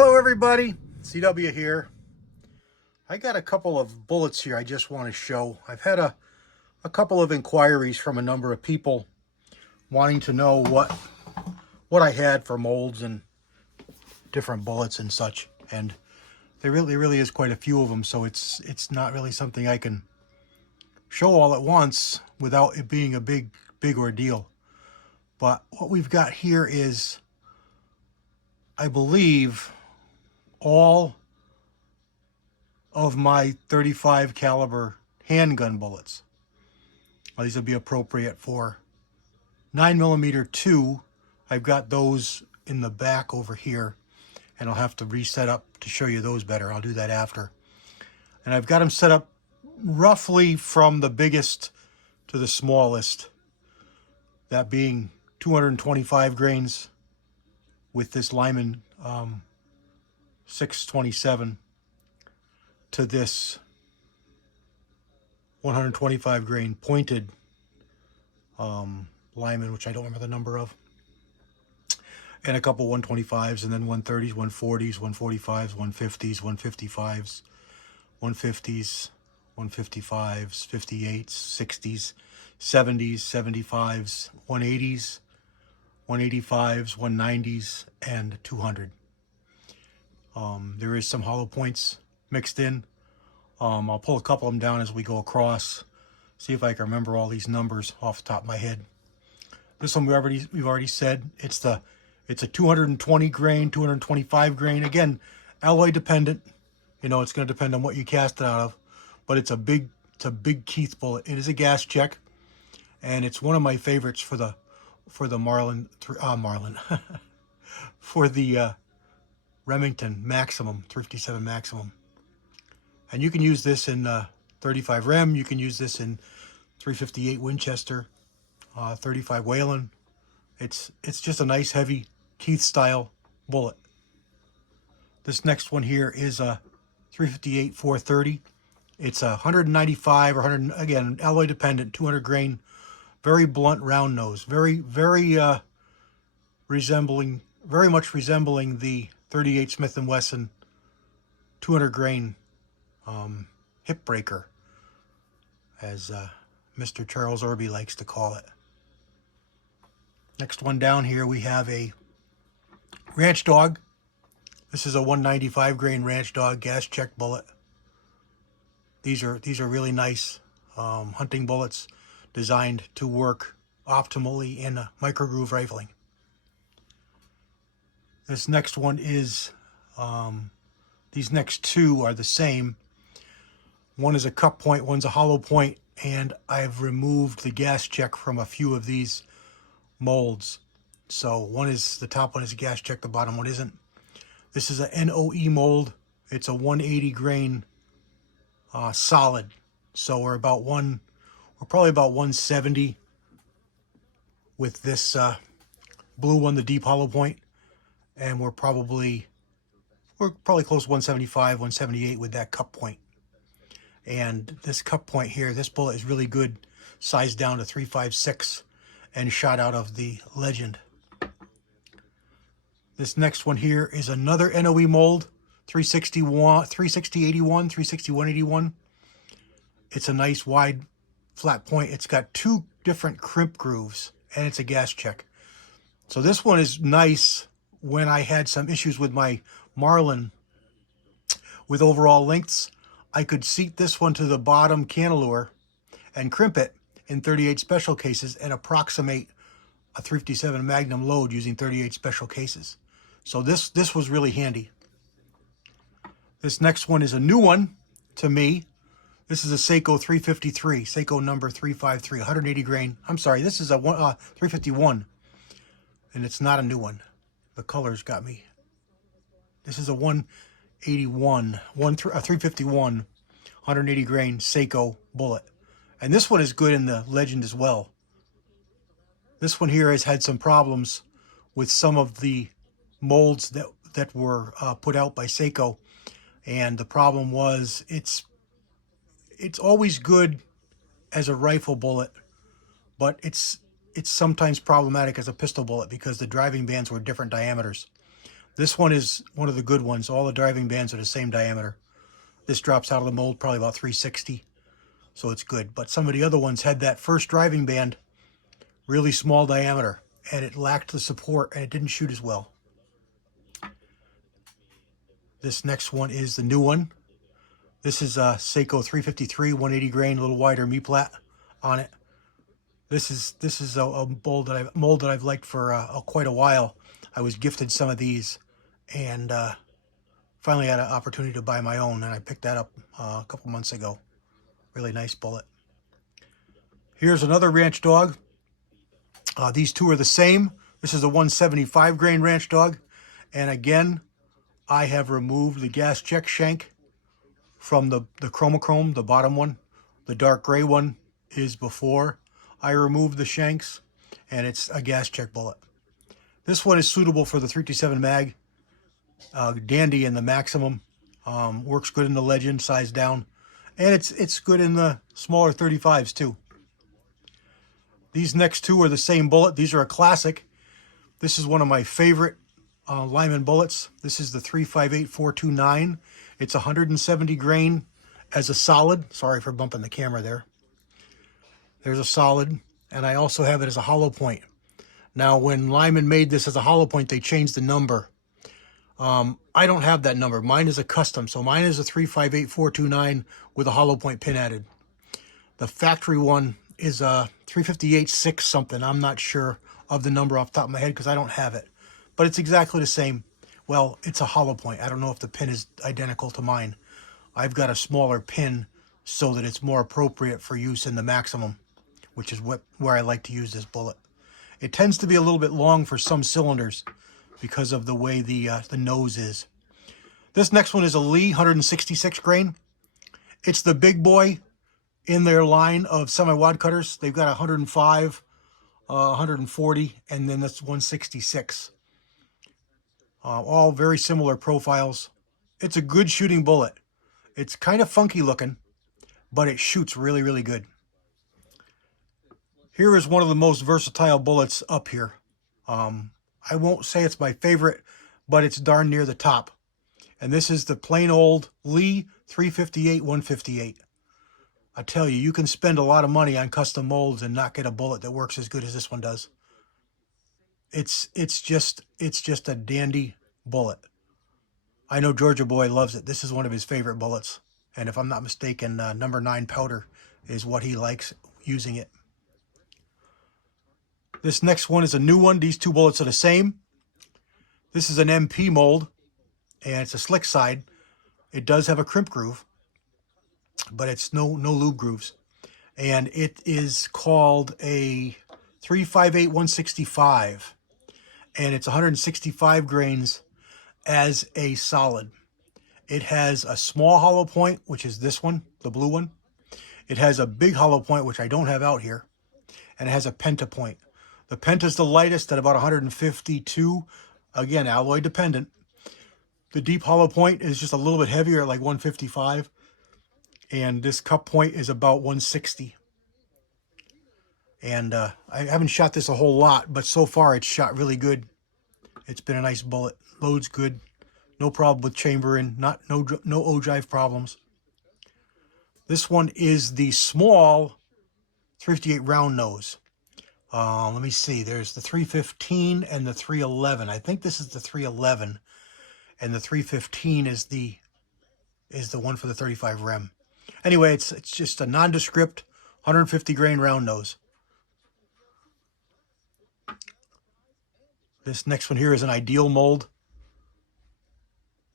Hello everybody, CW here. I got a couple of bullets here I just want to show. I've had a couple of inquiries from a number of people wanting to know what I had for molds and different bullets and such. And there really is quite a few of them, so it's not really something I can show all at once without it being a big ordeal. But what we've got here is, I believe, all of my 35 caliber handgun bullets. Well, these would be appropriate for 9mm 2. I've got those in the back over here, and I'll have to reset up to show you those better. I'll do that after. And I've got them set up roughly from the biggest to the smallest, that being 225 grains with this Lyman 627 to this 125 grain pointed Lyman, which I don't remember the number of, and a couple 125s, and then 130s, 140s, 145s, 150s, 155s, 150s, 155s, 58s, 60s, 70s, 75s, 180s, 185s, 190s, and 200. There is some hollow points mixed in. I'll pull a couple of them down as we go across, see if I can remember all these numbers off the top of my head. This one we've already said it's a 220 grain, 225 grain. Again, alloy dependent. You know, it's going to depend on what you cast it out of, but it's a big Keith bullet. It is a gas check, and it's one of my favorites for the Marlin for the Remington Maximum 357 Maximum. And you can use this in 35 Rem. You can use this in 358 Winchester, 35 Whelen. It's just a nice heavy Keith style bullet. This next one here is a 358 430. It's a 195 or 100, again, alloy dependent, 200 grain, very blunt round nose, very much resembling the 38 Smith & Wesson 200 grain hip breaker, as Mr. Charles Orby likes to call it. Next one down here, we have a Ranch Dog. This is a 195 grain Ranch Dog gas check bullet. These are really nice hunting bullets, designed to work optimally in micro groove rifling. This next one is, these next two are the same. One is a cup point, one's a hollow point, and I've removed the gas check from a few of these molds. So the top one is a gas check, the bottom one isn't. This is a NOE mold. It's a 180 grain solid. So we're probably about 170 with this blue one, the deep hollow point, and we're probably close to 175, 178 with that cup point. And this cup point here, this bullet is really good, sized down to 356 and shot out of the Legend. This next one here is another NOE mold, 360-81, 360-181. It's a nice wide flat point. It's got two different crimp grooves, and it's a gas check. So this one is nice when I had some issues with my Marlin with overall lengths. I could seat this one to the bottom cantilever and crimp it in 38 special cases and approximate a 357 Magnum load using 38 special cases. So this was really handy. This next one is a new one to me. This is a Seiko 353, Seiko number 353, 180 grain. I'm sorry, this is a 351, and it's not a new one. The colors got me. This is a 181, a 351, 180 grain Seiko bullet. And this one is good in the Legend as well. This one here has had some problems with some of the molds that were put out by Seiko. And the problem was it's always good as a rifle bullet, but it's sometimes problematic as a pistol bullet because the driving bands were different diameters. This one is one of the good ones. All the driving bands are the same diameter. This drops out of the mold probably about 360, so it's good. But some of the other ones had that first driving band really small diameter, and it lacked the support, and it didn't shoot as well. This next one is the new one. This is a Seiko 353, 180 grain, a little wider me-plat on it. This is a mold that I've liked for quite a while. I was gifted some of these, and finally had an opportunity to buy my own, and I picked that up a couple months ago. Really nice bullet. Here's another ranch dog. These two are the same. This is a 175 grain ranch dog, and again, I have removed the gas check shank from the chromochrome, the bottom one. The dark gray one is before I removed the shanks, and it's a gas check bullet. This one is suitable for the 357 mag, dandy in the maximum, works good in the legend, size down, and it's good in the smaller 35s too. These next two are the same bullet. These are a classic. This is one of my favorite Lyman bullets. This is the 358-429. It's 170 grain as a solid. Sorry for bumping the camera there. There's a solid, and I also have it as a hollow point. Now, when Lyman made this as a hollow point, they changed the number. I don't have that number. Mine is a custom, so mine is a 358-429 with a hollow point pin added. The factory one is a 358-6 something. I'm not sure of the number off the top of my head because I don't have it. But it's exactly the same. Well, it's a hollow point. I don't know if the pin is identical to mine. I've got a smaller pin so that it's more appropriate for use in the maximum, which is where I like to use this bullet. It tends to be a little bit long for some cylinders because of the way the nose is. This next one is a Lee 166 grain. It's the big boy in their line of semi-wad cutters. They've got 105, 140, and then this 166. All very similar profiles. It's a good shooting bullet. It's kind of funky looking, but it shoots really, really good. Here is one of the most versatile bullets up here. I won't say it's my favorite, but it's darn near the top. And this is the plain old Lee 358-158. I tell you, you can spend a lot of money on custom molds and not get a bullet that works as good as this one does. It's just a dandy bullet. I know Georgia Boy loves it. This is one of his favorite bullets. And if I'm not mistaken, number 9 powder is what he likes using it. This next one is a new one. These two bullets are the same. This is an MP mold, and it's a slick side. It does have a crimp groove, but it's no lube grooves. And it is called a 358-165, and it's 165 grains as a solid. It has a small hollow point, which is this one, the blue one. It has a big hollow point, which I don't have out here, and it has a penta point. The penta is the lightest at about 152, again, alloy dependent. The deep hollow point is just a little bit heavier at like 155, and this cup point is about 160. And I haven't shot this a whole lot, but so far it's shot really good. It's been a nice bullet. Loads good. No problem with chambering. No ogive problems. This one is the small 358 round nose. Let me see. There's the 315 and the 311. I think this is the 311, and the 315 is the one for the 35 rem. Anyway, it's just a nondescript 150 grain round nose. This next one here is an ideal mold,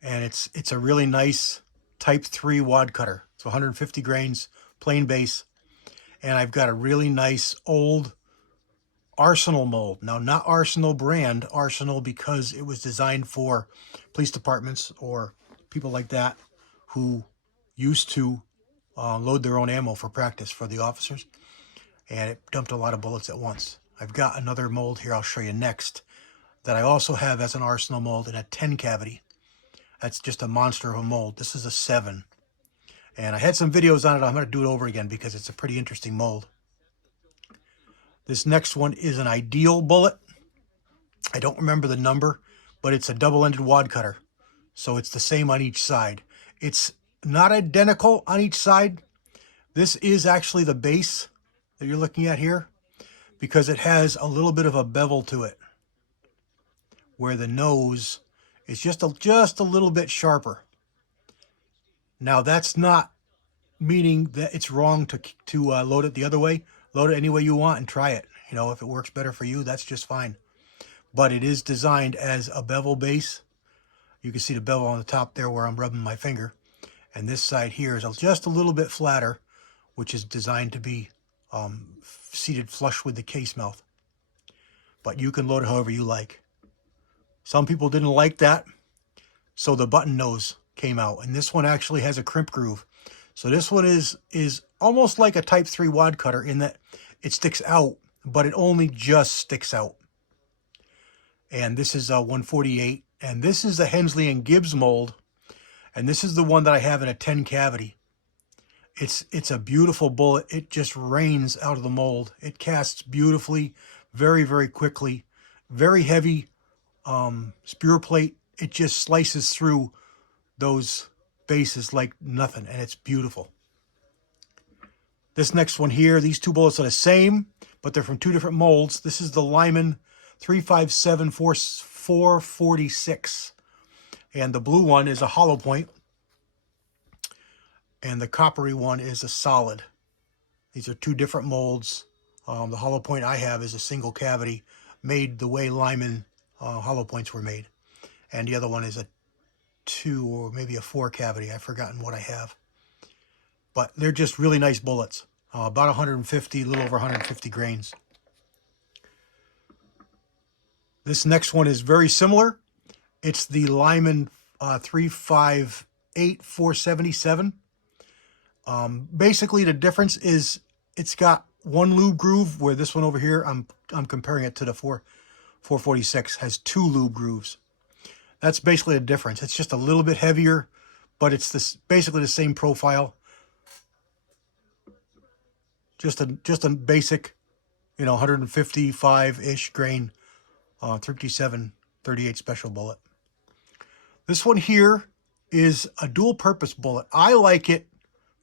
and it's a really nice Type 3 wad cutter. It's 150 grains, plain base, and I've got a really nice old Arsenal mold. Now, not Arsenal brand, Arsenal because it was designed for police departments or people like that who used to load their own ammo for practice for the officers, and it dumped a lot of bullets at once. I've got another mold here I'll show you next that I also have as an Arsenal mold in a 10 cavity. That's just a monster of a mold. This is a 7. And I had some videos on it. I'm going to do it over again because it's a pretty interesting mold. This next one is an ideal bullet. I don't remember the number, but it's a double-ended wad cutter. So it's the same on each side. It's not identical on each side. This is actually the base that you're looking at here, because it has a little bit of a bevel to it, where the nose is just a little bit sharper. Now that's not meaning that it's wrong to load it the other way. Load it any way you want and try it. You know, if it works better for you, that's just fine. But it is designed as a bevel base. You can see the bevel on the top there where I'm rubbing my finger. And this side here is just a little bit flatter, which is designed to be seated flush with the case mouth. But you can load it however you like. Some people didn't like that, so the button nose came out. And this one actually has a crimp groove. So this one is almost like a Type 3 wad cutter in that it sticks out, but it only just sticks out. And this is a 148, and this is the Hensley and Gibbs mold, and this is the one that I have in a 10 cavity. It's a beautiful bullet. It just rains out of the mold. It casts beautifully, very, very quickly, very heavy spear plate. It just slices through those bases like nothing, and it's beautiful. This next one here, these two bullets are the same, but they're from two different molds. This is the Lyman 357-446, and the blue one is a hollow point, and the coppery one is a solid. These are two different molds. The hollow point I have is a single cavity, made the way Lyman hollow points were made, and the other one is a 2 or maybe a 4 cavity. I've forgotten what I have, but they're just really nice bullets. About 150, a little over 150 grains. This next one is very similar. It's the Lyman 358-477. Basically, the difference is it's got one lube groove, where this one over here, I'm comparing it to the 446, has 2 lube grooves. That's basically the difference. It's just a little bit heavier, but it's basically the same profile. Just a basic, 155-ish grain 357-38 special bullet. This one here is a dual-purpose bullet. I like it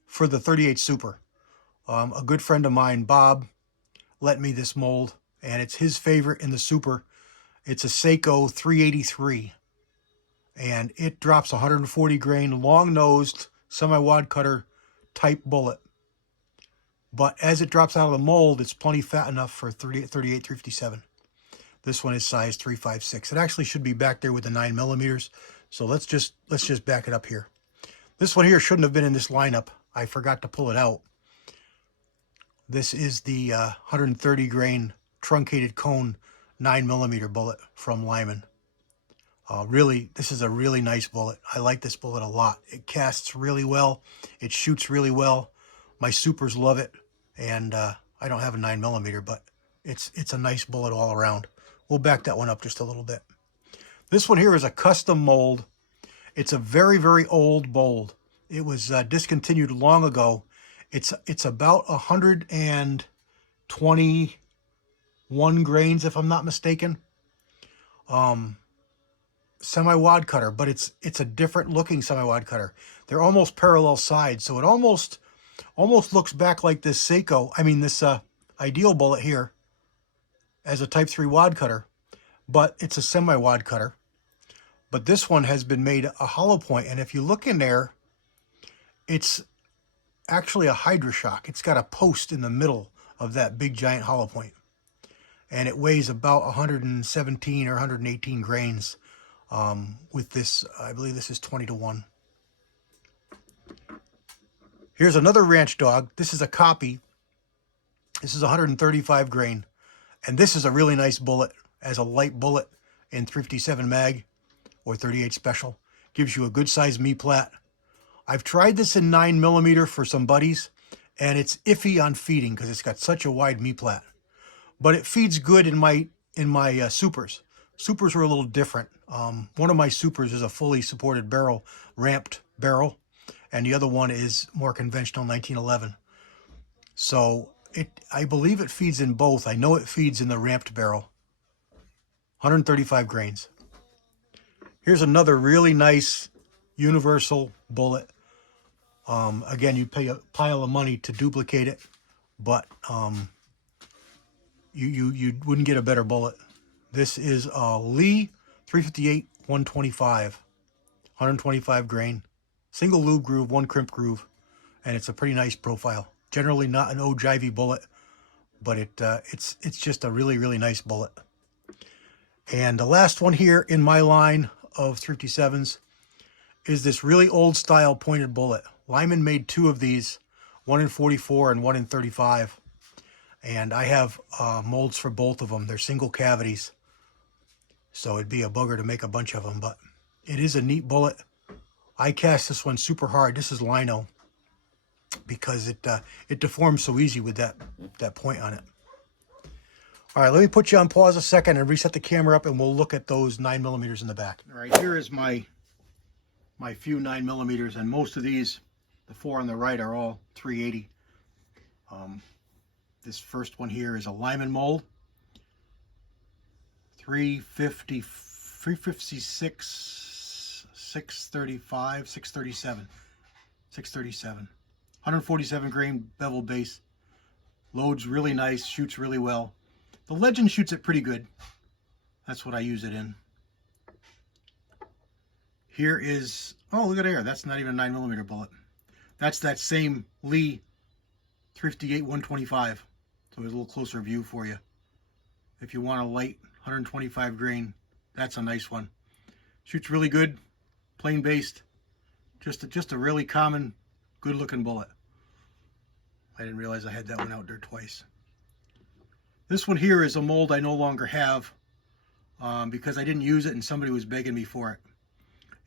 for the 38 Super. A good friend of mine, Bob, lent me this mold, and it's his favorite in the Super. It's a Seiko 383, and it drops 140 grain, long-nosed, semi-wad cutter type bullet. But as it drops out of the mold, it's plenty fat enough for 38, 357. This one is size 356. It actually should be back there with the 9mm. So let's just back it up here. This one here shouldn't have been in this lineup. I forgot to pull it out. This is the 130 grain truncated cone 9mm bullet from Lyman. Really, this is a really nice bullet. I like this bullet a lot. It casts really well. It shoots really well. My Supers love it, and I don't have a 9mm, but it's a nice bullet all around. We'll back that one up just a little bit. This one here is a custom mold. It's a very, very old mold. It was discontinued long ago. It's about 121 grains, if I'm not mistaken. Semi-wad cutter, but it's a different looking semi-wad cutter. They're almost parallel sides, so it almost looks back like this Seiko, this Ideal bullet here, as a Type 3 wad cutter, but it's a semi-wad cutter. But this one has been made a hollow point, and if you look in there, it's actually a Hydra shock. It's got a post in the middle of that big giant hollow point, and it weighs about 117 or 118 grains. With this, I believe this is 20-1. Here's another Ranch Dog. This is a copy. This is 135 grain, and this is a really nice bullet as a light bullet in 357 mag or 38 special. Gives you a good size me-plat. I've tried this in 9mm for some buddies, and it's iffy on feeding because it's got such a wide me-plat. But it feeds good in my Supers. Supers are a little different. One of my Supers is a fully supported barrel, ramped barrel, and the other one is more conventional 1911. So I believe it feeds in both. I know it feeds in the ramped barrel. 135 grains. Here's another really nice universal bullet. Again, you pay a pile of money to duplicate it, but you wouldn't get a better bullet. This is a Lee 358 125, 125 grain, single lube groove, one crimp groove, and it's a pretty nice profile. Generally not an ogive bullet, but it's just a really nice bullet. And the last one here in my line of 357s is this really old style pointed bullet. Lyman made two of these, one in 44 and one in 35. And I have molds for both of them. They're single cavities. So it'd be a bugger to make a bunch of them, but it is a neat bullet. I cast this one super hard. This is lino because it deforms so easy with that point on it. All right, let me put you on pause a second and reset the camera up, and we'll look at those 9mm in the back. All right, here is my few 9mm, and most of these, the four on the right, are all 380. This first one here is a Lyman mold, 356, 635, 637, 147 grain bevel base. Loads really nice, shoots really well. The Legend shoots it pretty good. That's what I use it in. Here is, oh, look at there. That's not even a 9mm bullet. That's that same Lee 358 125. So there's a little closer view for you. If you want a light 125 grain, that's a nice one. Shoots really good, plain based. Just a really common, good looking bullet. I didn't realize I had that one out there twice. This one here is a mold I no longer have because I didn't use it and somebody was begging me for it.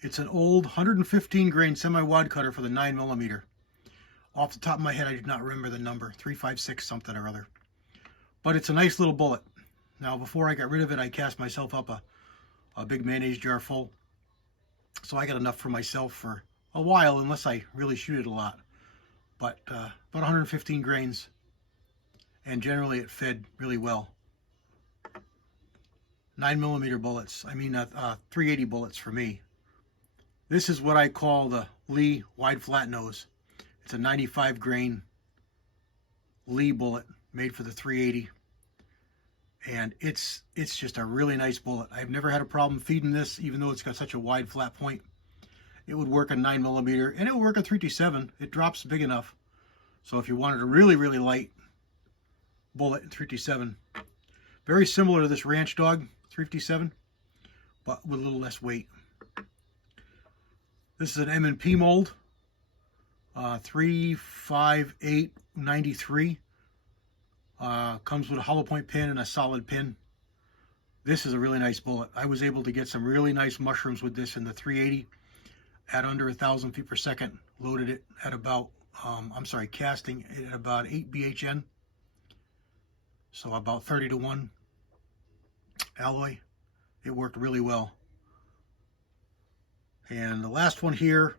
It's an old 115 grain semi-wad cutter for the 9mm. Off the top of my head, I do not remember the number, 356 something or other. But it's a nice little bullet. Now, before I got rid of it, I cast myself up a big mayonnaise jar full. So I got enough for myself for a while, unless I really shoot it a lot. But about 115 grains. And generally it fed really well. 9mm bullets, 380 bullets for me. This is what I call the Lee wide flat nose. It's a 95 grain Lee bullet made for the 380. And it's just a really nice bullet. I've never had a problem feeding this, even though it's got such a wide flat point. It would work a 9mm, and it would work a 357. It drops big enough. So if you wanted a really light bullet in 357, very similar to this Ranch Dog 357, but with a little less weight. This is an M&P mold, 35893. Comes with a hollow point pin and a solid pin. This is a really nice bullet. I was able to get some really nice mushrooms with this in the 380 at under 1,000 feet per second. Loaded it at about, casting it at about 8 BHN. So about 30-to-1 alloy. It worked really well. And the last one here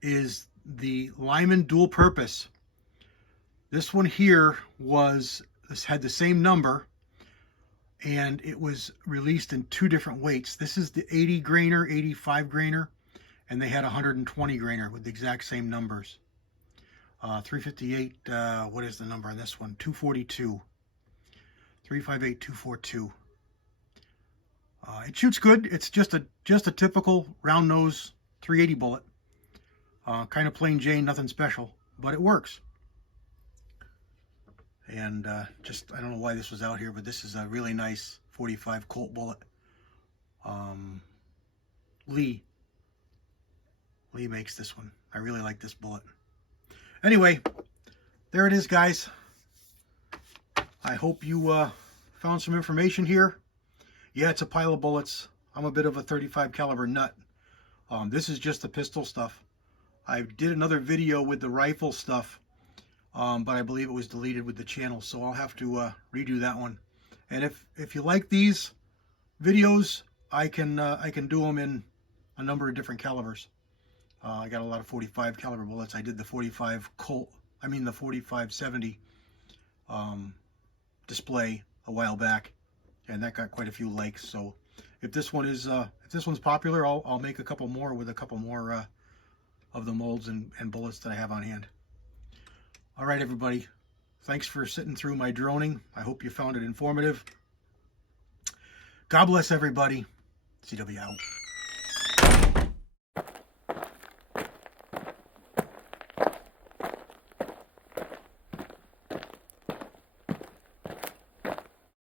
is the Lyman dual purpose. This one here had the same number, and it was released in two different weights. This is the 80 grainer, 85 grainer, and they had 120 grainer with the exact same numbers. 358, what is the number on this one? 242. 358 242. It shoots good. It's just a typical round nose 380 bullet. Kind of plain Jane, nothing special, but it works. And I don't know why this was out here, but this is a really nice 45 Colt bullet. Lee makes this one. I really like this bullet. Anyway, there it is, guys. I hope you found some information here. Yeah, it's a pile of bullets. I'm a bit of a 35 caliber nut. This is just the pistol stuff. I did another video with the rifle stuff, but I believe it was deleted with the channel, so I'll have to redo that one. And if you like these videos, I can do them in a number of different calibers. I got a lot of 45 caliber bullets. I did the 45 Colt, the 45-70 display a while back, and that got quite a few likes. So if this one's popular, I'll make a couple more with a couple more of the molds and bullets that I have on hand. All right, everybody. Thanks for sitting through my droning. I hope you found it informative. God bless everybody. CW out.